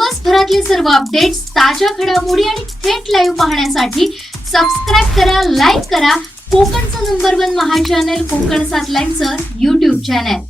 दिवसभरातले सर्व अपडेट्स, ताज्या घडामोडी आणि थेट लाईव्ह पाहण्यासाठी सबस्क्राईब करा, लाईक करा कोकणचं नंबर 1 महा चॅनल कोकण 7 लाईव्हचं YouTube चॅनल।